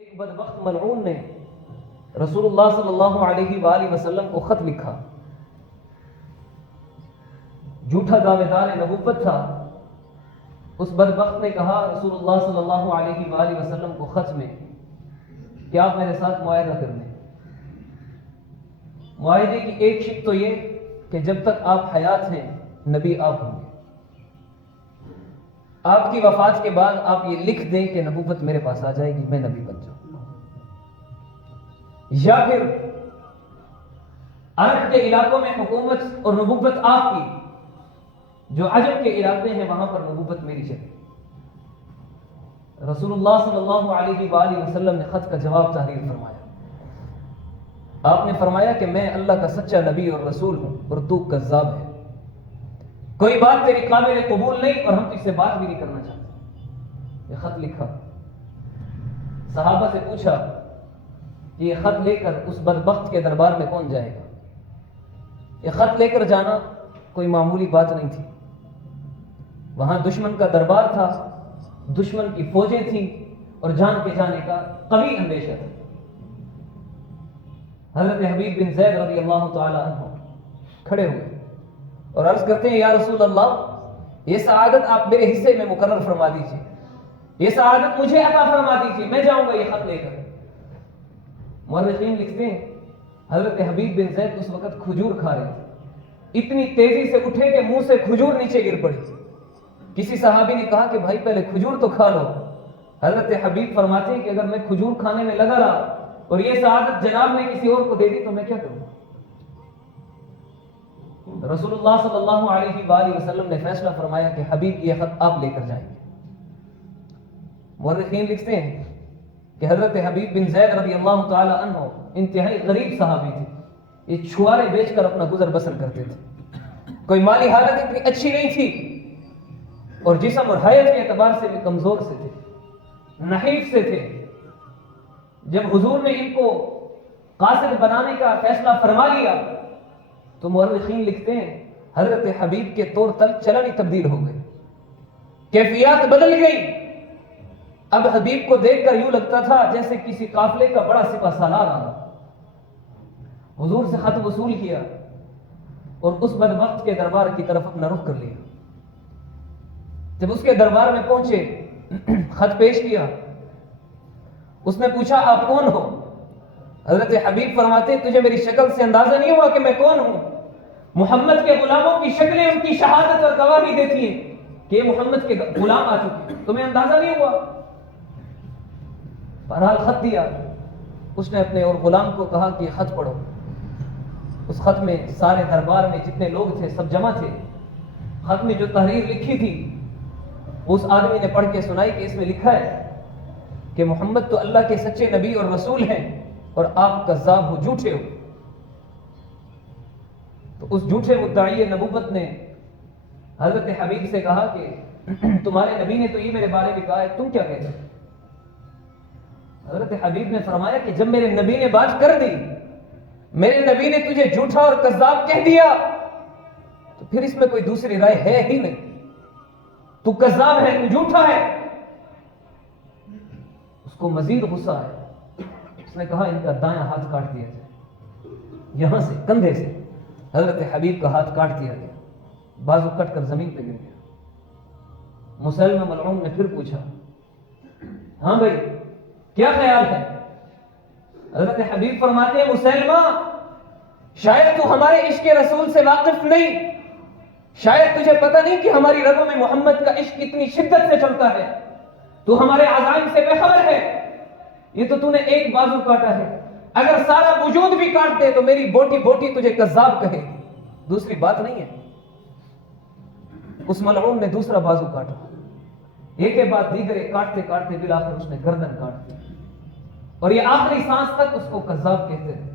ایک بدبخت ملعون نے رسول اللہ صلی اللہ علیہ وآلہ وسلم کو خط لکھا. جھوٹا دعوے دار نبوت تھا. اس بدبخت نے کہا رسول اللہ صلی اللہ علیہ وآلہ وسلم کو خط میں کہ آپ میرے ساتھ معاہدہ کر لیں. معاہدے کی ایک شرط تو یہ کہ جب تک آپ حیات ہیں نبی آپ ہوں گے. آپ کی وفات کے بعد آپ یہ لکھ دیں کہ نبوت میرے پاس آ جائے گی, میں نبی بن جاؤں. یا پھر عرب کے علاقوں میں حکومت اور نبوت آپ کی, جو عجم کے علاقے ہیں وہاں پر نبوت میری چلے. رسول اللہ صلی اللہ علیہ وآلہ وسلم نے خط کا جواب تحریر فرمایا. آپ نے فرمایا کہ میں اللہ کا سچا نبی اور رسول ہوں اور تو کذاب ہے. کوئی بات تیری قابل قبول نہیں اور ہم تجھ سے بات بھی نہیں کرنا چاہتے. یہ خط لکھا. صحابہ سے پوچھا کہ یہ خط لے کر اس بدبخت کے دربار میں کون جائے گا. یہ خط لے کر جانا کوئی معمولی بات نہیں تھی. وہاں دشمن کا دربار تھا, دشمن کی فوجیں تھیں اور جان کے جانے کا قوی اندیشہ تھا. حضرت حبیب بن زید رضی اللہ تعالی عنہ کھڑے ہوئے اور عرض کرتے ہیں یا رسول اللہ, یہ سعادت آپ میرے حصے میں مقرر فرما دیجیے, یہ سعادت مجھے عطا فرما دیجیے, میں جاؤں گا یہ خط لے کر. مورخین لکھتے ہیں حضرت حبیب بن زید اس وقت کھجور کھا رہے تھے. اتنی تیزی سے اٹھے کہ منہ سے کھجور نیچے گر پڑی. کسی صحابی نے کہا کہ بھائی پہلے کھجور تو کھا لو. حضرت حبیب فرماتے ہیں کہ اگر میں کھجور کھانے میں لگا رہا اور یہ سعادت جناب نے کسی اور کو دے دی تو میں کیا کروں. رسول اللہ صلی اللہ علیہ وآلہ وسلم نے فیصلہ فرمایا کہ حبیب یہ خط آپ لے کر جائیں گے. مورخین لکھتے ہیں کہ حضرت حبیب بن زید رضی اللہ تعالی عنہ انتہائی غریب صحابی تھے. یہ چھوارے بیچ کر اپنا گزر بسر کرتے تھے. کوئی مالی حالت اتنی اچھی نہیں تھی اور جسم اور حیات کے اعتبار سے بھی کمزور سے تھے, نحیف سے تھے. جب حضور نے ان کو قاصد بنانے کا فیصلہ فرما لیا تو مورخین لکھتے ہیں حضرت حبیب کے طور تل چلن ہی تبدیل ہو گئے, کیفیات بدل گئی. اب حبیب کو دیکھ کر یوں لگتا تھا جیسے کسی قافلے کا بڑا سپہ سالار آیا. حضور سے خط وصول کیا اور اس بدبخت کے دربار کی طرف اپنا رخ کر لیا. جب اس کے دربار میں پہنچے, خط پیش کیا. اس نے پوچھا آپ کون ہو. حضرت حبیب فرماتے تجھے میری شکل سے اندازہ نہیں ہوا کہ میں کون ہوں. محمد کے غلاموں کی شکلیں ان کی شہادت اور گواہی دیتی ہیں کہ یہ محمد کے غلام آ چکے, تمہیں اندازہ نہیں ہوا. بہرحال خط دیا. اس نے اپنے اور غلام کو کہا کہ یہ خط پڑھو. اس خط میں سارے دربار میں جتنے لوگ تھے سب جمع تھے. خط میں جو تحریر لکھی تھی اس آدمی نے پڑھ کے سنائی کہ اس میں لکھا ہے کہ محمد تو اللہ کے سچے نبی اور رسول ہیں اور آپ کذاب ہو, جھوٹے ہو. تو اس جھوٹے مدعی نبوت نے حضرت حبیب سے کہا کہ تمہارے نبی نے تو یہ میرے بارے میں کہا ہے, تم کیا کہتے ہو. حضرت حبیب نے فرمایا کہ جب میرے نبی نے بات کر دی, میرے نبی نے تجھے جھوٹا اور کذاب کہہ دیا تو پھر اس میں کوئی دوسری رائے ہے ہی نہیں. تو کذاب ہے, تو جھوٹا ہے. اس کو مزید غصہ ہے. اس نے کہا ان کا دایاں ہاتھ کاٹ دیا جائے. یہاں سے کندھے سے حضرت حبیب کا ہاتھ کاٹ دیا گیا, بازو کٹ کر زمین پہ گر گیا. مسلمہ ملعون نے پھر پوچھا ہاں بھائی کیا خیال ہے. حضرت حبیب فرماتے ہیں مسلمہ شاید تو ہمارے عشق رسول سے واقف نہیں, شاید تجھے پتہ نہیں کہ ہماری رگوں میں محمد کا عشق کتنی شدت سے چلتا ہے. تو ہمارے عزائم سے بے خبر ہے. یہ تو نے ایک بازو کاٹا ہے, اگر سارا وجود بھی کاٹ دے تو میری بوٹی بوٹی تجھے کذاب کہے, دوسری بات نہیں ہے. اس ملعون نے دوسرا بازو کاٹا, ایک کے بعد دیگر کاٹتے کاٹتے بالآخر اس نے گردن کاٹ دی اور یہ آخری سانس تک اس کو کذاب کہتے رہے.